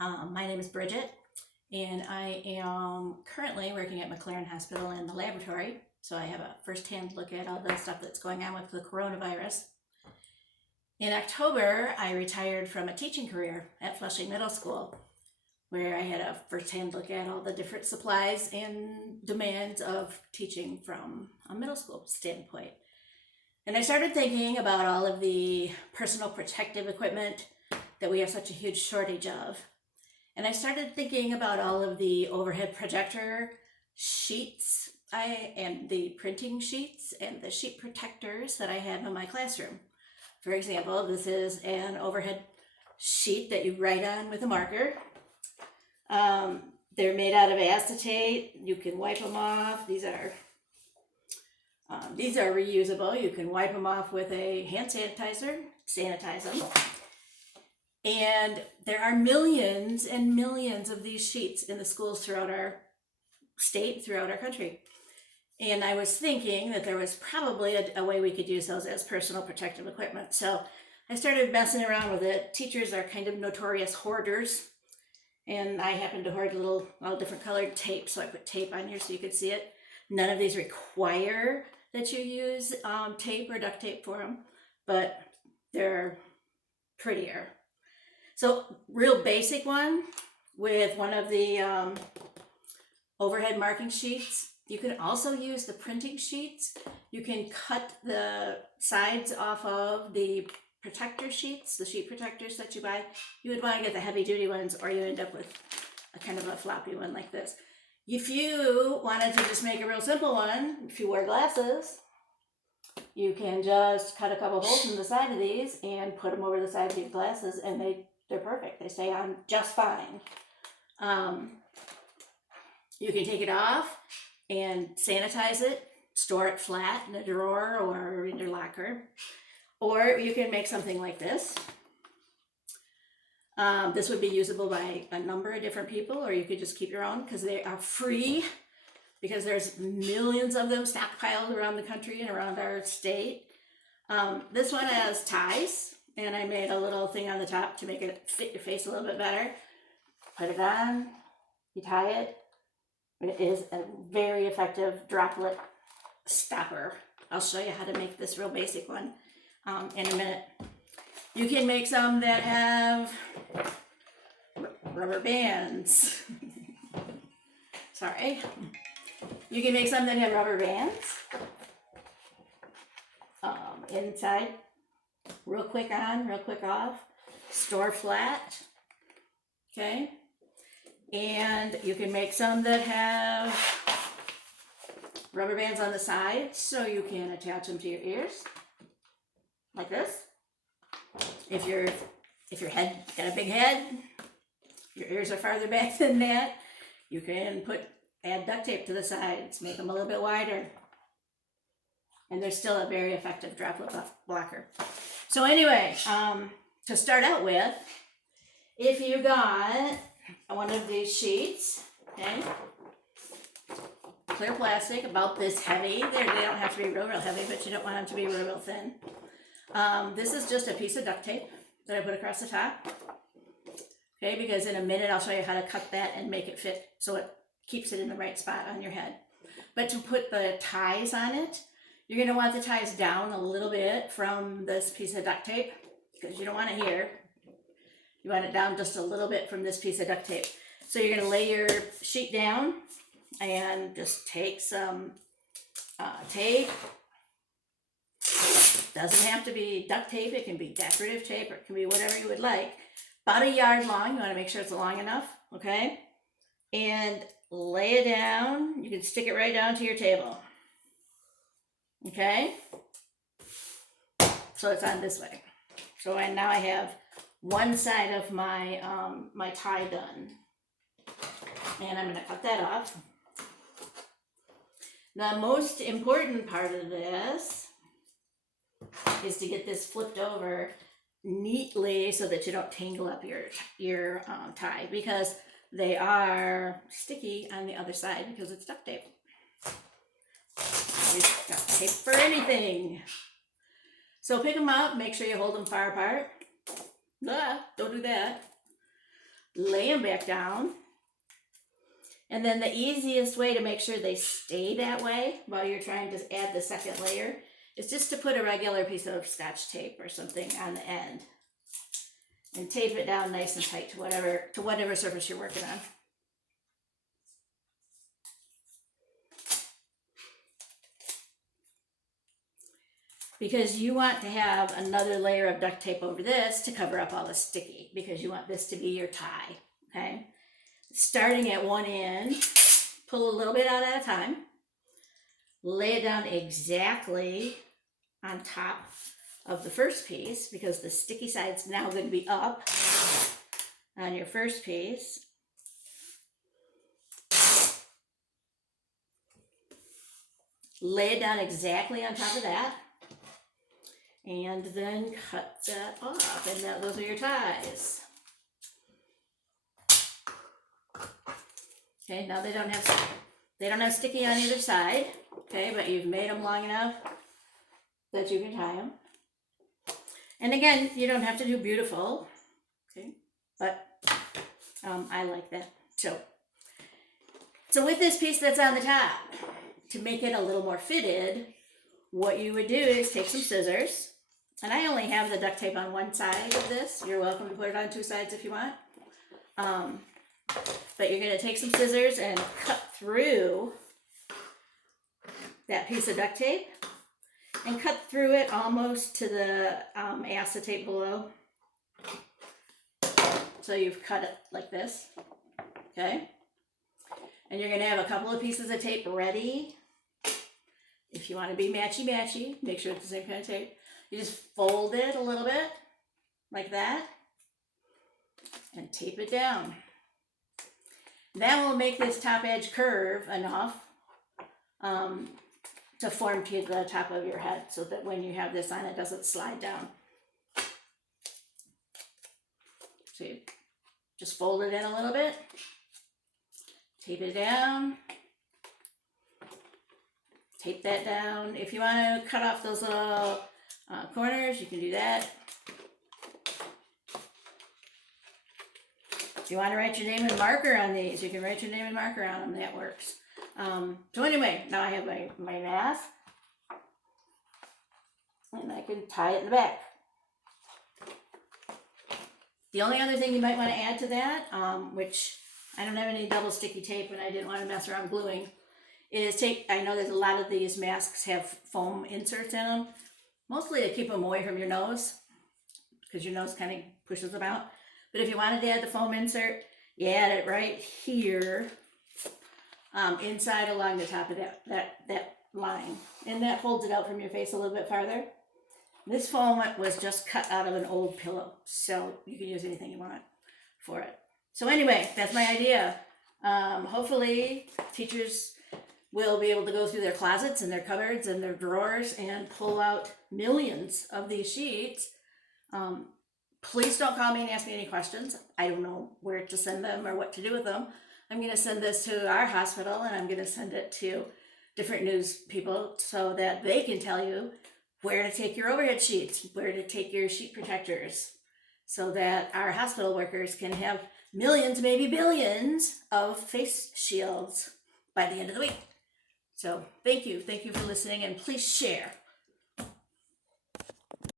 My name is Bridget, and I am currently working at McLaren Hospital in the laboratory, so I have a first-hand look at all the stuff that's going on with the coronavirus. In October, I retired from a teaching career at Flushing Middle School, where I had a first-hand look at all the different supplies and demands of teaching from a middle school standpoint. And I started thinking about all of the personal protective equipment that we have such a huge shortage of. And I started thinking about all of the overhead projector sheets and the printing sheets and the sheet protectors that I have in my classroom. For example, this is an overhead sheet that you write on with a marker. They're made out of acetate. You can wipe them off. These are reusable. You can wipe them off with a hand sanitizer, sanitize them. And there are millions and millions of these sheets in the schools throughout our state, throughout our country. And I was thinking that there was probably a way we could use those as personal protective equipment. So I started messing around with it. Teachers are kind of notorious hoarders. And I happen to hoard all different colored tape. So I put tape on here so you could see it. None of these require that you use tape or duct tape for them, but they're prettier. So real basic one with one of the overhead marking sheets. You can also use the printing sheets. You can cut the sides off of the protector sheets, the sheet protectors that you buy. You would want to get the heavy duty ones, or you end up with a kind of a floppy one like this. If you wanted to just make a real simple one, if you wear glasses, you can just cut a couple holes in the side of these and put them over the side of your glasses, and they're perfect. They stay on just fine. You can take it off and sanitize it, store it flat in a drawer or in your locker, or you can make something like this. This would be usable by a number of different people, or you could just keep your own because they are free, because there's millions of them stockpiled around the country and around our state. This one has ties, and I made a little thing on the top to make it fit your face a little bit better. Put it on, you tie it. It is a very effective droplet stopper. I'll show you how to make this real basic one in a minute. You can make some that have rubber bands. Sorry. You can make some that have rubber bands inside. Real quick on, real quick off. Store flat. Okay. And you can make some that have rubber bands on the sides, so you can attach them to your ears, like this. If your head got a big head, your ears are farther back than that, you can add duct tape to the sides, make them a little bit wider. And they're still a very effective droplet blocker. So anyway, to start out with, if you got one of these sheets, okay, clear plastic, about this heavy. They don't have to be real heavy, but you don't want them to be real thin. This is just a piece of duct tape that I put across the top. Okay, because in a minute I'll show you how to cut that and make it fit so it keeps it in the right spot on your head. But to put the ties on it, you're going to want the ties down a little bit from this piece of duct tape, because you don't want it here. You want it down just a little bit from this piece of duct tape. So you're going to lay your sheet down and just take some tape. Doesn't have to be duct tape. It can be decorative tape, or it can be whatever you would like. About a yard long. You want to make sure it's long enough, okay? And lay it down. You can stick it right down to your table. Okay? So it's on this way. So now I have one side of my my tie done, and I'm going to cut that off. The most important part of this is to get this flipped over neatly so that you don't tangle up your tie, because they are sticky on the other side because it's duct tape. We've got tape for anything. So pick them up, make sure you hold them far apart. Don't do that. lay them back down. And then the easiest way to make sure they stay that way while you're trying to add the second layer is just to put a regular piece of Scotch tape or something on the end and tape it down nice and tight to whatever surface you're working on. Because you want to have another layer of duct tape over this to cover up all the sticky, because you want this to be your tie, okay? Starting at one end, pull a little bit out at a time, lay it down exactly on top of the first piece, because the sticky side's now going to be up on your first piece. Lay it down exactly on top of that, and then cut that off, and those are your ties. Okay, now they don't have sticky on either side, okay, but you've made them long enough that you can tie them. And again, you don't have to do beautiful, okay, but I like that. So with this piece that's on the top, to make it a little more fitted, what you would do is take some scissors, and I only have the duct tape on one side of this. You're welcome to put it on two sides if you want. But you're going to take some scissors and cut through that piece of duct tape and cut through it almost to the acetate below. So you've cut it like this, okay? And you're going to have a couple of pieces of tape ready. If you want to be matchy-matchy, make sure it's the same kind of tape. You just fold it a little bit, like that, and tape it down. That will make this top edge curve enough to form to the top of your head, so that when you have this on, it doesn't slide down. So you just fold it in a little bit, tape it down, tape that down. If you want to cut off those little corners, you can do that. If you want to write your name and marker on these, you can write your name and marker on them. That works. So anyway, now I have my mask, and I can tie it in the back. The only other thing you might want to add to that, which I don't have any double sticky tape and I didn't want to mess around gluing, is I know that a lot of these masks have foam inserts in them, mostly to keep them away from your nose, because your nose kind of pushes them out. But if you wanted to add the foam insert, you add it right here, inside along the top of that line. And that holds it out from your face a little bit farther. This foam was just cut out of an old pillow, so you can use anything you want for it. So anyway, that's my idea. Hopefully teachers will be able to go through their closets and their cupboards and their drawers and pull out millions of these sheets. Please don't call me and ask me any questions. I don't know where to send them or what to do with them. I'm going to send this to our hospital, and I'm going to send it to different news people so that they can tell you where to take your overhead sheets, where to take your sheet protectors, so that our hospital workers can have millions, maybe billions of face shields by the end of the week. So thank you for listening, and please share.